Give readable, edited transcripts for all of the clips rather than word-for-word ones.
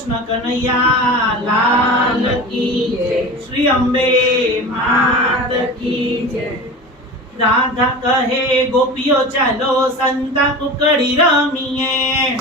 કૃષ્ણ કનૈયા લાલ કી જય, શ્રી અંબે માત કી જય। રાધા કહે ગોપીઓ ચાલો સંતા કુકડી રમીએ,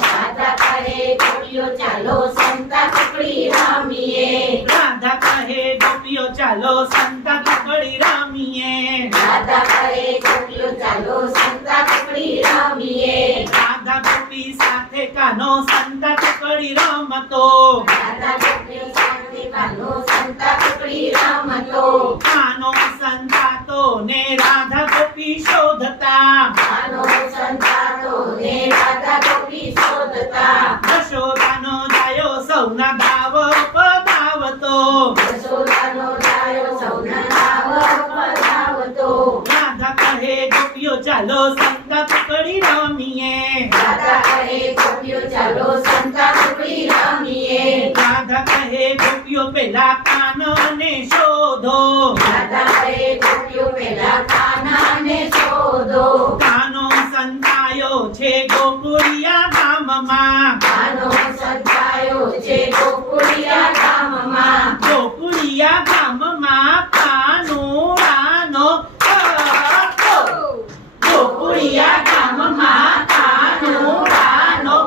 રાધા કહે ગોપીઓ ચાલો સંતા કુકડી રમીએ, રાધા કહે ગોપીઓ ચાલો સંતા કુકડી રમીએ, રાધા કહે ગોપીઓ ચાલો સંતા કુકડી રમીએ, રાધા ગોપી સાથે કાનો સંતા કુકડી રમતો, રાધા ગોપીઓ સાથે કાનો સંતા કુકડી રમતો, કાનો સંતાતો ને રાધા ગોપી શોધતા, કાનો સંતાતો ને રાધા ગોપી શોધતા, યશોદાનો જાયો સૌના ગાવ પધાવતો, યશોદાનો જાયો સૌના ગાવ પધાવતો, રાધા કહે ગોપીઓ ચાલો સંતા કુકડી રમીએ, રાધા કહે ગોપીઓ ચાલો સંતા કુકડી રમીએ, રાધા કહે ગોપીઓ પેલા કાનને શોધો, રાધા કહે ગોપીઓ પેલા કાનાને શોધો, કાનો સંતાયો છે ગોકુળિયા ગામમાં, કાનો સંતાયો છે ગોકુળિયા ગામમાં, ગોકુળિયા ગામમાં કાનુડાનો ગોકુળિયા ગામમાં કાનુડાનો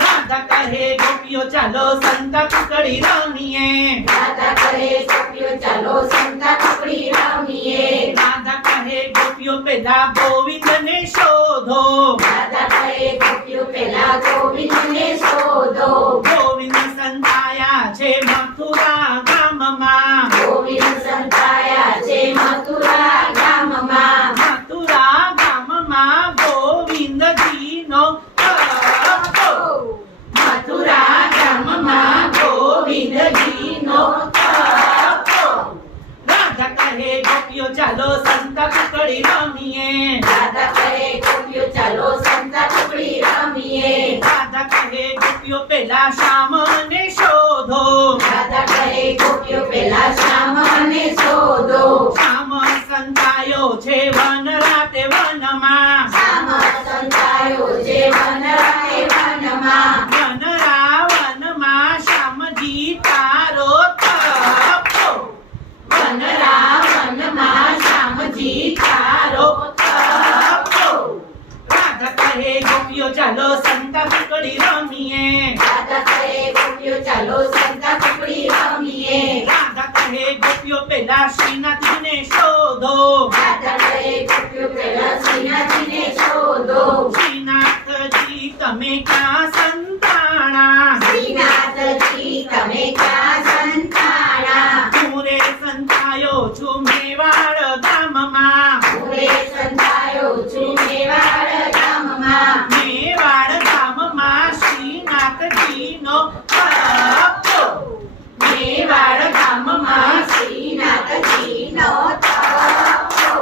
રાધા કહે ગોપીઓ ચાલો સંતા કુકડી રમીએ, રાધા કહે ગોપીઓ ચાલો સંતા કુકડી રમીએ, રાધા કહે ગોપીઓ પેલા ગોવિંદને શોધો, રાધા કહે ગોપીઓ પેલા ગોવિંદને શોધો, ગોવિંદ સંતાયા છે મથુરા ગામમાં, ગોવિંદ સંતાયા છે મથુરા ગામમાં, મથુરા ગામમાં ગોવિંદજીનો મથુરા ગામમાં ગોવિંદજીનો રાધા કહે ગોપીઓ ચાલો સંતા કુકડી રમીએ, રાધા કહે ગોપીઓ ચાલો સંતા કુકડી રમીએ, રાધા કહે ગોપીઓ પેલા શ્યામને શોધો, રાધા કહે ગોપીઓ પેલા શ્યામને શોધો, શ્યામ સંતાયો છે વન રાતે વનમાં, શ્યામ સંતાયો છે વનરાય વનમાં, વનમાં શ્યામજી તારો તપો, વનમાં શ્યામજી તારો તપો, રાધા કહે ગોપીઓ ચાલો સંતા કુકડી રમીએ, રાધા કહે ગોપીઓ ચાલો સંતા કુકડી રમીએ, રાધા કહે ગોપીઓ પેલા શ્રીનાથજીને શોધો, રાધા કહે ગોપીઓ પેલા શ્રીનાથજીને શોધો, શ્રીનાથજી તમે ક્યાં સંતાણા, શ્રીનાથજી તમે ક્યાં સંતાણા, હું રે સંતાયો છું મેવાડ ગામમાં, હું રે સંતાયો છું મેવાડ ગામમાં, મેવાડ ગામમાં શ્રીનાથજીનો તપો, મેવાડ ગામમાં શ્રીનાથજીનો તપો,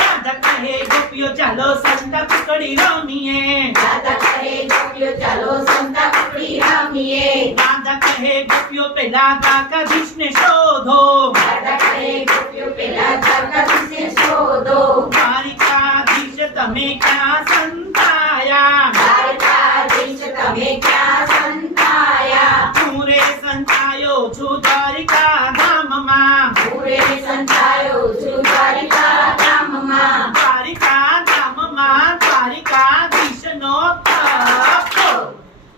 રાધા કહે ગોપીઓ ચાલો સંતા કુકડી રમીએ, રાધા કહે ગોપીઓ ચાલો સંતા કુકડી રમીએ, રાધા કહે ગોપીઓ પેલા દ્વારકાધીશને શોધો, રાધા કહે ગોપીઓ પેલા દ્વારકાધીશને શોધો, દ્વારિકાધીશ તમે ક્યાં સંતાયા, દ્વારકાધીશ તમે ક્યાં સંતાયા, હું રે સંતાયો છું દ્વારિકા ધામમાં, હું રે સંતાયો છું દ્વારિકા ગામમાં, દ્વારિકા ધામમાં દ્વારિકાધીશનો તપો,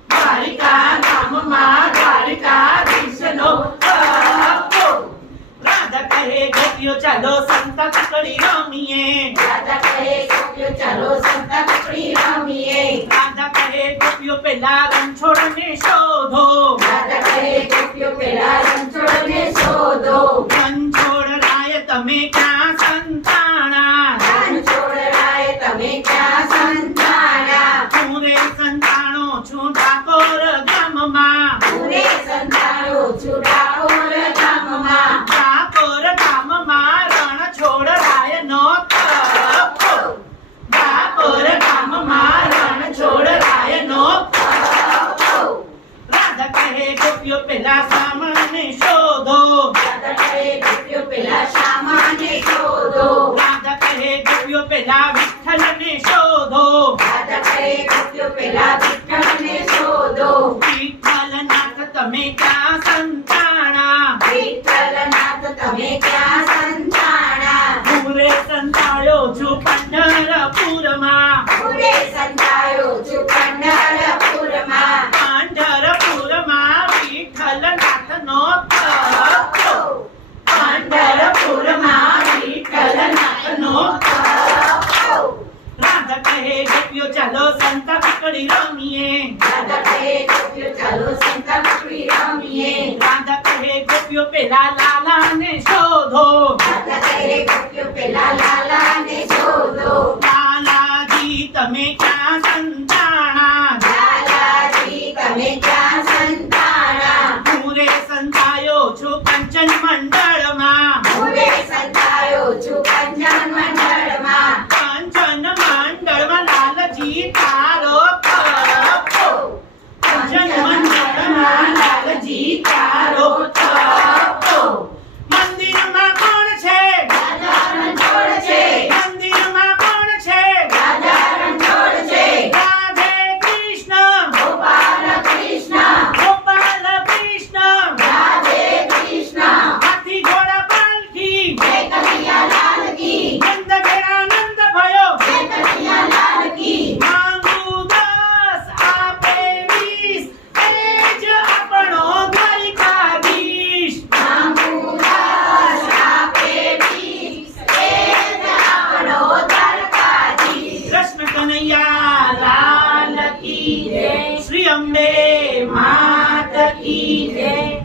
દ્વારિકા ધામમાં દ્વારિકાધીશનો તપો, રાધા કહે ગોપીઓ ચાલો સંતા કુકડી રમીએ, રાધા કહે ગોપીઓ ચાલો સંતા કુકડી રમીએ, રાધા કહે ગોપીઓ પેલા રણછોડને શોધો, રાધા કહે ગોપીઓ પેલા રણછોડને શોધો, રણછોડ રાય તમે ક્યાં સંતાણા, રણછોડરાય તમે ક્યાં સંતાણા, હું રે સંતાણો છું ડાકોર ગામમાં, હું રે સંતાયો છું ડાકોર ગામમાં, ડાકોર ગામમાં રણછોડ રાયનો તપો, ડાકોર ગામમાં રણછોડ રાયનો તપો, રાધા કહે ગોપીઓ પેલા સામને શોધો, રાધા કહે ગોપીઓ પેલા શ્યામાને શોધો, રાધા કહે ગોપીઓ પેલા વિઠ્ઠલને શોધો, રાધા કહે ગોપીઓ પેલા વિઠ્ઠલને શોધો, તમે ક્યાં સંતાણા વિઠ્ઠલનાથ તમે ક્યાં સંતાણા પૂરે સંતાડ્યો છું પંઢરપુરમાં પૂરે સંતાયો છું પંઢરપુરમાં પંઢરપુરમાં વિઠ્ઠલનાથનો તપો પંઢરપુરમાં વિઠ્ઠલનાથનો તપો રાધા કહે ગોપીઓ ચાલો સંતા પકડી રમીએ રાધા કહે ગોપીઓ ચાલો સંતા પકડી રમીએ રાધા કહે ગોપીઓ પેલા લાલાને શોધો રાધા કહે ગોપીઓ પેલા લાલાને શોધો લાલાજી તમે ક્યાં સંતાણા લાલાજી તમે ક્યાં સંતાણા પૂરે સંતાયો છું કંચન મંડળમાં પૂરે સંતાયો છું કંચન મંડળમાં કંચન મંડળમાં લાલજી તારો તપો કંચન મંડળમાં લાલજી તારો તપો મંદિરમાં કોણ છે રાધા રણછોડ છે મંદિરમાં કોણ છે રાધા રણછોડ છે રાધે કૃષ્ણ ગોપાલ કૃષ્ણ ગોપાલ કૃષ્ણ રાધે કૃષ્ણ હાથી ઘોડા પાલખી જય કનૈયા લાલ કી નંદ ઘેરા નંદ ભયો જય કનૈયા લાલ કી માંગુ 10 આપે 20 એ જ આપણો દ્વારિકાધીશ માંગુદાસ આપે 20 એ જ આપણો દ્વારકાધીશ કૃષ્ણ કનૈયા લાલ કી જય શ્રી અંબે માત કી જય